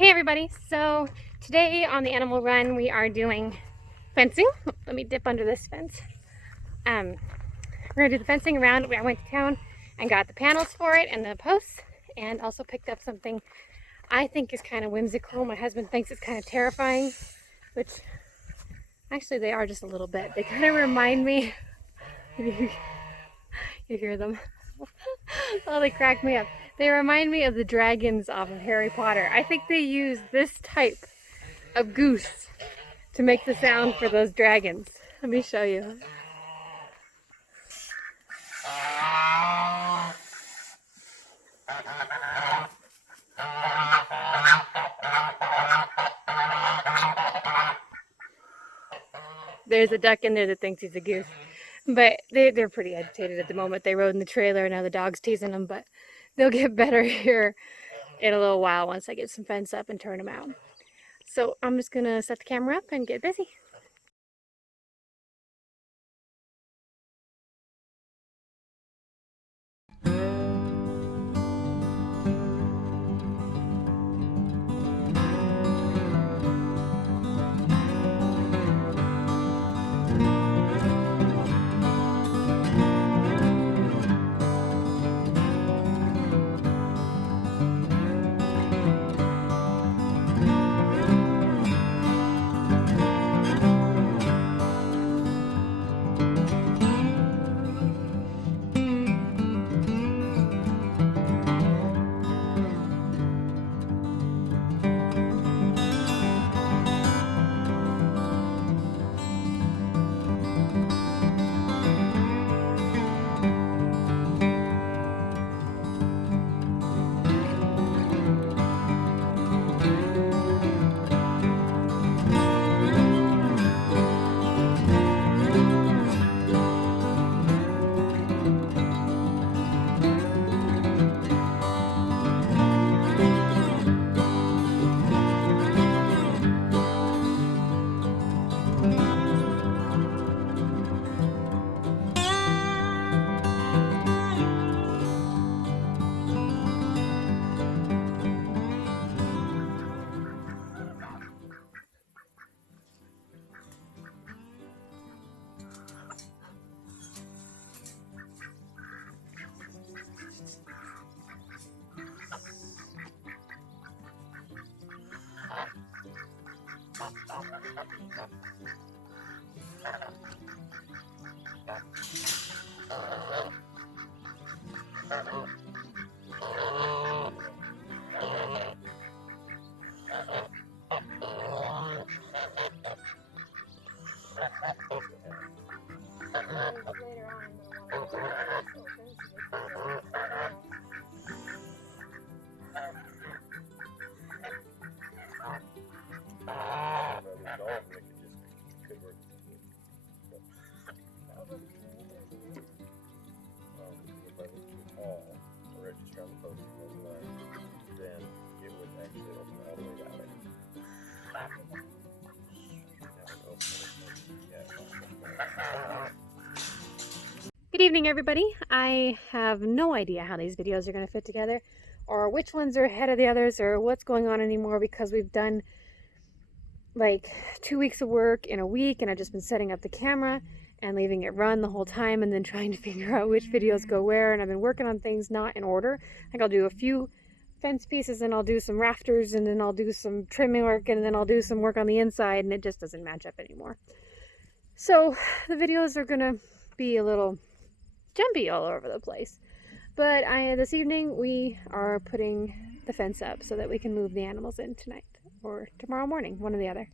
Hey everybody, so today on the animal run we are doing fencing. Let me dip under this fence. We're gonna do the fencing around. I went to town and got the panels for it and the posts, and also picked up something I think is kind of whimsical. My husband thinks it's kind of terrifying, which actually they are just a little bit. They kind of remind me, you hear them? Oh, they crack me up. They remind me of the dragons off of Harry Potter. I think they use this type of goose to make the sound for those dragons. Let me show you. There's a duck in there that thinks he's a goose. But they're pretty agitated at the moment. They rode in the trailer and now the dog's teasing them, but they'll get better here in a little while once I get some fence up and turn them out. So I'm just gonna set the camera up and get busy. Good evening, everybody. I have no idea how these videos are going to fit together or which ones are ahead of the others or what's going on anymore, because we've done like 2 weeks of work in a week and I've just been setting up the camera and leaving it run the whole time and then trying to figure out which videos go where, and I've been working on things not in order. Like I'll do a few fence pieces and I'll do some rafters and then I'll do some trimming work and then I'll do some work on the inside, and it just doesn't match up anymore. So the videos are gonna be a little jumpy all over the place. But this evening we are putting the fence up so that we can move the animals in tonight or tomorrow morning, one or the other.